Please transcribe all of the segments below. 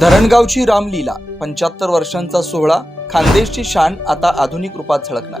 धरणगावची रामलीला पंच्याहत्तर वर्षांचा सोहळा खानदेशची शान आता आधुनिक रूपात झळकणार.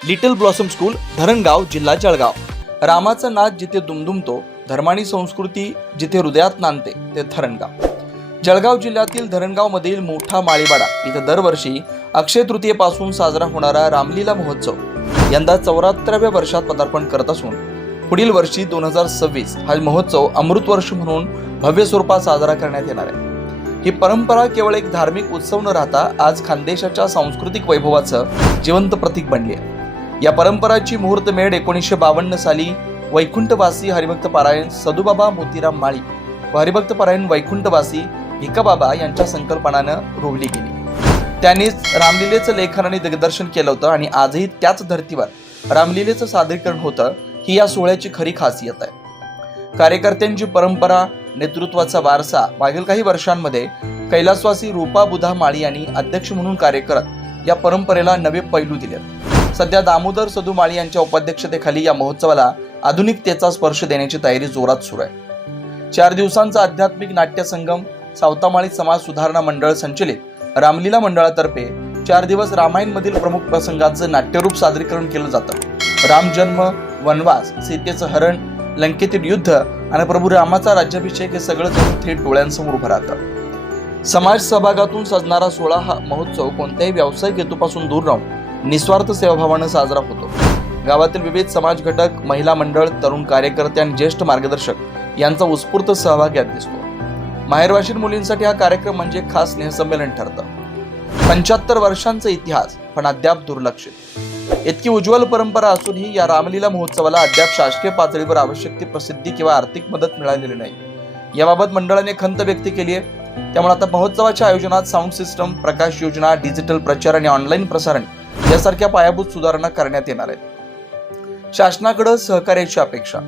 लिटल ब्लॉसम स्कूल धरणगाव जिल्हा जळगाव. रामाचा नाद जिथे दुमदुमतो धर्माणी संस्कृती जिथे हृदयात नांदते ते धरणगाव. जळगाव जिल्ह्यातील धरणगावमधील मोठा माळीवाडा इथं दरवर्षी अक्षय तृतीयेपासून साजरा होणारा रामलीला महोत्सव यंदा चौऱ्याहत्तराव्या वर्षात पदार्पण करत असून पुढील वर्षी दोन हजार सव्वीस हा महोत्सव अमृत वर्ष म्हणून भव्य स्वरूपात साजरा करण्यात येणार आहे. ही परंपरा केवळ एक धार्मिक उत्सव न राहता आज खानदेशाच्या सांस्कृतिक वैभवाचं जिवंत प्रतीक बनली आहे. या परंपराची मुहूर्त मेढ एकोणीसशे बावन्न साली वैकुंठवासी हरिभक्त पारायण सदुबाबा मोतीराम माळी व हरिभक्त पारायण वैकुंठवासी भिकाबाबा यांच्या संकल्पनानं रोवली गेली. त्यांनीच रामलीलेचं लेखन आणि दिग्दर्शन केलं होतं आणि आजही त्याच धर्तीवर रामलीलेचं सादरीकरण होतं ही या सोहळ्याची खरी खासियत आहे. कार्यकर्त्यांची परंपरा नेतृत्वाचा वारसा मागील काही वर्षांमध्ये कैलासवासी रूपा बुधा माळी यांनी अध्यक्ष म्हणून कार्य करत या परंपरेला नवे पैलू दिले सध्या दामोदर सदू माळी यांच्या उपाध्यक्षतेखाली या महोत्सवाला आधुनिकतेचा स्पर्श देण्याची तयारी जोरात सुरू आहे. चार दिवसांचा आध्यात्मिक नाट्य संगम सावतामाळी समाज सुधारणा मंडळ संचलित रामलीला मंडळातर्फे चार दिवस रामायण मधील प्रमुख प्रसंगांचं नाट्यरूप सादरीकरण केलं जातं. रामजन्म वनवास सीतेचं हरण लंकेतील युद्ध आणि प्रभू रामाचा राज्याभिषेक हे सगळं जणू थेट डोळ्यांसमोर उभं राहतं. समाज सहभागातून सजणारा सोहळा हा महोत्सव कोणत्याही व्यावसायिक हेतूपासून दूर राहून निस्वार्थ सेवाभावानं साजरा होतो. गावातील विविध समाज घटक महिला मंडळ तरुण कार्यकर्ते आणि ज्येष्ठ मार्गदर्शक यांचा उत्स्फूर्त सहभाग यात दिसतो. माहेरवाशीन मुलींसाठी हा कार्यक्रम म्हणजे खास स्नेहसंमेलन ठरतं. पंच्याहत्तर वर्षांचा इतिहास पण अद्याप दुर्लक्षित. इतकी उज्ज्वल परंपरा असूनही या रामलीला महोत्सवाला अद्याप शासकीय पातळीवर आवश्यक ती प्रसिद्धी किंवा आर्थिक मदत मिळालेली नाही. याबाबत मंडळाने खंत व्यक्त केली आहे. त्यामुळे आता महोत्सवाच्या आयोजनात साऊंड सिस्टम प्रकाश योजना डिजिटल प्रचार आणि ऑनलाईन प्रसारण यासारख्या पायाभूत सुधारणा करण्यात येणार आहेत. शासनाकडे सहकार्याची अपेक्षा.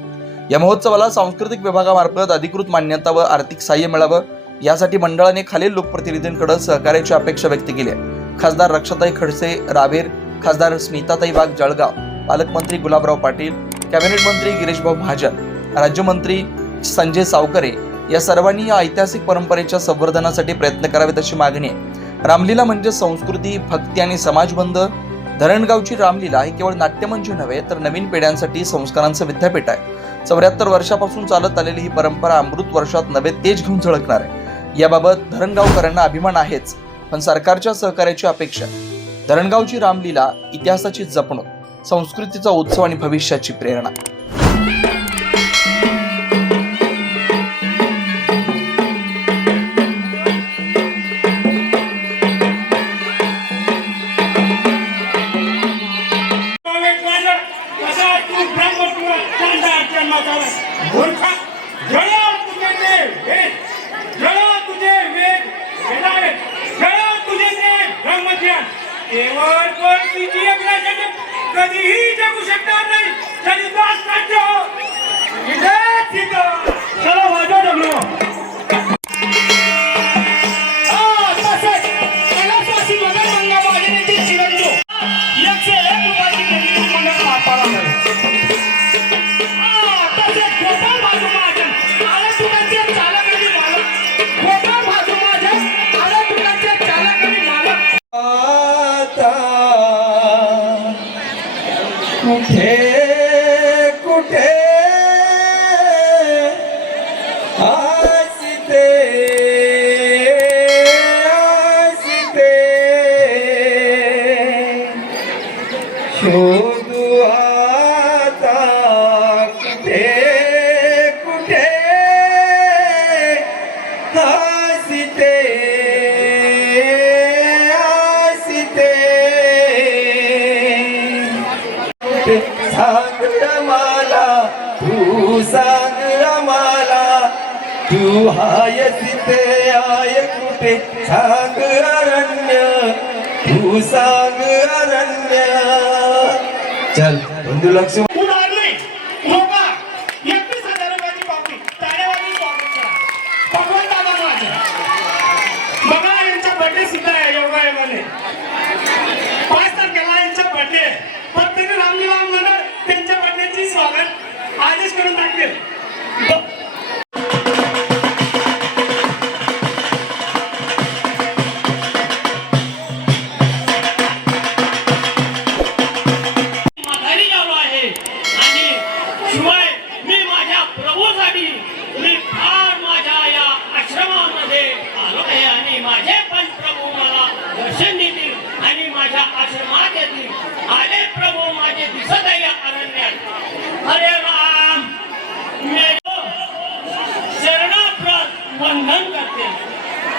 या महोत्सवाला सांस्कृतिक विभागामार्फत अधिकृत मान्यता व आर्थिक सहाय्य मिळावं यासाठी मंडळाने खालील लोकप्रतिनिधींकडे सहकार्याची अपेक्षा व्यक्त केली आहे. खासदार रक्षाताई खडसे रावेर खासदार स्मिताताई वाघ जळगाव पालकमंत्री गुलाबराव पाटील कॅबिनेट मंत्री गिरीशभाऊ महाजन राज्यमंत्री संजय सावकरे या सर्वांनी या ऐतिहासिक परंपरेच्या संवर्धनासाठी प्रयत्न करावेत अशी मागणी आहे. रामलीला म्हणजे संस्कृती भक्ती आणि समाजबंध. धरणगावची रामलीला ही केवळ नाट्यमंच नव्हे तर नवीन पिढ्यांसाठी संस्कारांचं विद्यापीठ आहे. चौऱ्याहत्तर वर्षापासून चालत आलेली ही परंपरा अमृत वर्षात नवे तेज घेऊन झळकणार आहे. याबाबत धरणगावकरांना अभिमान आहेच पण सरकारच्या सहकार्याची अपेक्षा धरणगावची रामलीला इतिहासाची जपणूक संस्कृतीचा उत्सव आणि भविष्याची प्रेरणा. शोधू आता कुठे कुठे? हसिते हसिते. सांग रमाला तू सांग रमाला तू हाय कुठे? सांग अरण्य तू सांग अरण्य स्वागत करा लक्ष दादा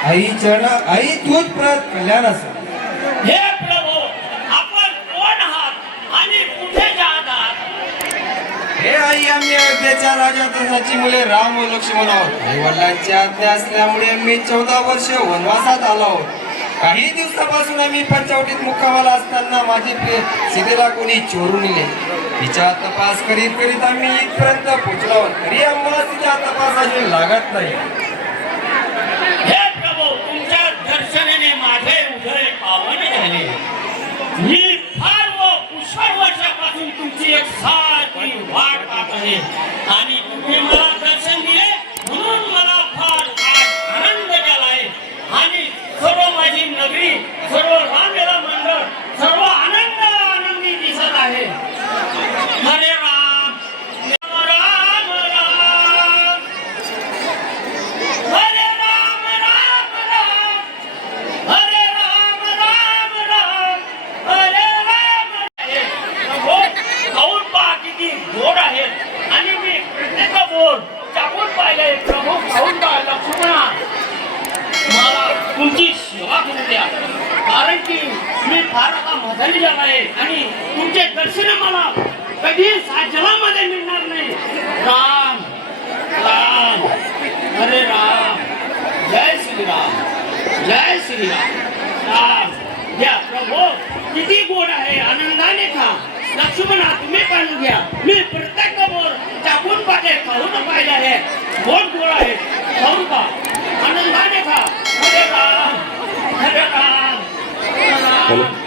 आई चरण आई तूच प्रत कल्याण असं. हे प्रभू आपण कोण आहात आणि कुठे जात आहात? हे आई आम्ही अयोध्येच्या राजा दशरथाची मुले राम व लक्ष्मण आहोत. आई वडिलांची आज्ञा असल्यामुळे मी चौदा वर्ष वनवासात आलो आहोत. काही दिवसापासून आम्ही पंचवटीत मुक्कामाला असताना माझी सीतेला कोणी चोरून नेले. तिचा तपास करीत करीत आम्ही इथपर्यंत पोहोचलो आहोत. तरी आम्हाला तिचा तपास अजून लागत नाही हे प्रभू तुमच्या दर्शनाने माझे उदय पावन झाले मी फार व पुष्कळ वर्षापासून तुमची एक सारखी वाट आणि तुम्ही मला दर्शन दिले म्हणून मला फार आनंद झाला आहे. आणि सर्व माझी नगरी सर्व सेवा कारण की मी फार आता मधारी झाला आहे आणि तुमचे दर्शन मला कधी जलामध्ये मिळणार नाही. राम राम. हरे राम. जय श्रीराम. जय श्रीराम. राम. घ्या प्रभो किती गोड आहे. आनंदाने खा. लक्ष्मणा तुम्ही पण घ्या. मी प्रत्येक बोर टाकून पाहिजे खाऊन पाहिजे आहे. गोड गोड आहे. खाऊन पा आनंदाने खा. अरे राम. हरे राम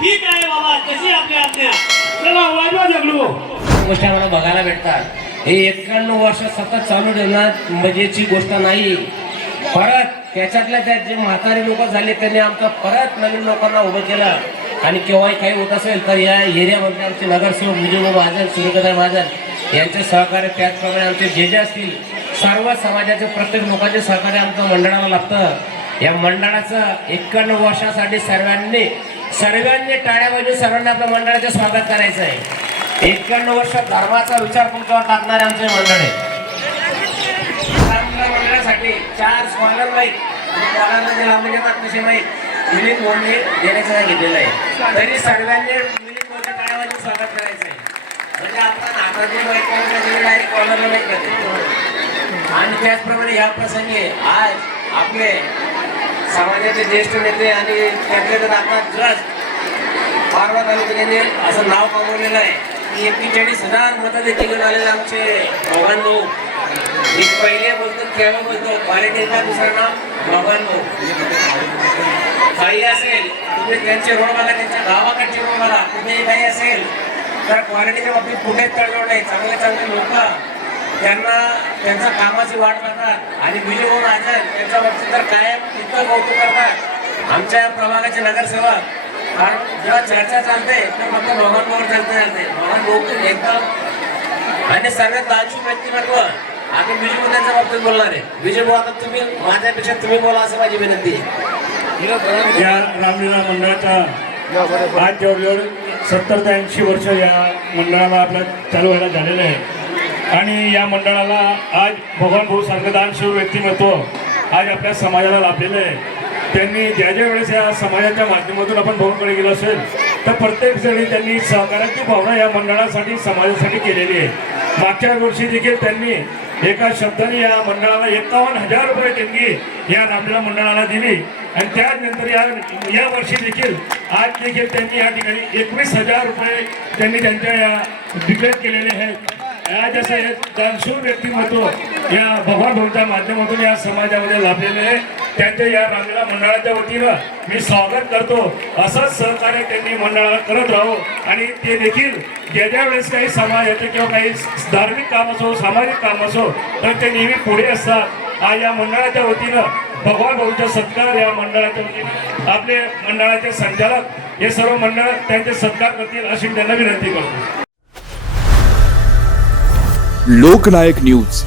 ठीक आहे बाबा कशी आपली आज्ञा? चला वाजवा जगलो गोष्टी आम्हाला बघायला भेटतात. हे एक्क्याण्णव वर्ष सतत चालू ठेवणार मजेची गोष्ट नाही. परत त्याच्यातल्या त्यात जे म्हातारे लोक झाले त्यांनी आमचं परत नवीन लोकांना उभं केलं. आणि केव्हाही काही होत असेल तर या एरियामध्ये आमचे नगरसेवक विजय महाजन सूर्यकदा महाजन यांचे सहकार्य त्याचप्रमाणे आमचे जे जे असतील सर्व समाजाचे प्रत्येक लोकांचे सहकार्य आमच्या मंडळाला लागतं. या मंडळाचं एक्क्याण्णव वर्षासाठी सर्वांनी सर्वांनी टाळ्या वाजून सर्वांनी आपल्या मंडळाचे स्वागत करायचं आहे. एक्क्याण्णव वर्ष धर्माचा विचार तुमच्यावर टाकणारे आमचे मंडळ. आहे आमच्या मंडळासाठी चार स्कॉलर माहीत स्कॉलरला जे लावले माहीत मिलिंद मोंडे देण्याचं सांगितलेलं आहे. तरी सर्वांनी मिलिंद मोंडे टाळ्या स्वागत करायचं आहे. म्हणजे आपण हाताची माहिती डायरेक्ट कॉलरला माहीत करते आणि त्याचप्रमाणे या प्रसंगी आज आपले समाजाचे ज्येष्ठ नेते आणि त्यातले तर आपला ट्रस्ट पारवा तालुक्याने असं नाव कमवलेलं आहे. की एक्केचाळीस हजार मतं देखील आलेले आमचे भगवान भाऊ मी पहिले बोलतो केव्हा बोलतो क्वालिटीचा दुसरं नाव भगवान भाऊ काही असेल तुम्ही त्यांचे रोड बघा त्यांच्या गावाकडचे रोड बघा. कुठेही काही असेल तर क्वालिटीच्या बाबतीत कुठेच तळलो नाही. चांगले चांगले लोक त्यांना त्यांच्या कामाची वाट पाहतात आणि विजय भाऊ राजन त्यांच्या बाबतीत तर कायम इतकं कौतुक करतात. आमच्या प्रभागाचे नगरसेवक कारण जेव्हा चर्चा चालते तर फक्त भगवान चालते चालते. भगवान भाऊ एकदम आणि सर्वात दालशू व्यक्तिमत्व आम्ही विजय भाऊ त्यांच्या बाबतीत बोलणार आहे. विजय भाऊ आता तुम्ही माझ्यापेक्षा तुम्ही बोला असं माझी विनंती आहे. या रामलीला मंडळाचा आज जवळजवळ सत्तर ते ऐंशी वर्ष या मंडळाला आपल्या चालू व्हायला झालेलं आहे. आणि या मंडळाला आज भगवान भाऊ सारखं दानशूर व्यक्तिमत्व आज आपल्या समाजाला लाभलेलं आहे. त्यांनी ज्या ज्या वेळेस या समाजाच्या माध्यमातून आपण भाऊकडे गेलो असेल तर प्रत्येक जणी त्यांनी सहकार्याची भावना या मंडळासाठी समाजासाठी केलेली आहे. मागच्या वर्षी देखील त्यांनी एका शब्दाने या मंडळाला एकावन्न हजार रुपये देणगी या रामलीला मंडळाला दिली. आणि त्यानंतर या या वर्षी देखील आज देखील त्यांनी या ठिकाणी एकवीस हजार रुपये त्यांनी त्यांच्या या डिक्लेअर केलेले आहेत. आज असं दानशूर व्यक्तिमत्व या भगवान भाऊच्या माध्यमातून या समाजामध्ये लाभलेले आहे. त्यांच्या या रामलीला मंडळाच्या वतीनं मी स्वागत करतो. असंच सहकार्य त्यांनी मंडळाला करत राहो. आणि ते देखील ज्या ज्या वेळेस काही समाजाचे किंवा काही धार्मिक काम असो सामाजिक काम असो तर ते नेहमी पुढे असतात. आज या मंडळाच्या वतीनं भगवान भाऊचा सत्कार या मंडळाच्या वतीनं. आपले मंडळाचे संचालक हे सर्व मंडळ त्यांचे सत्कार करतील अशी त्यांना विनंती करतो. लोकनायक न्यूज.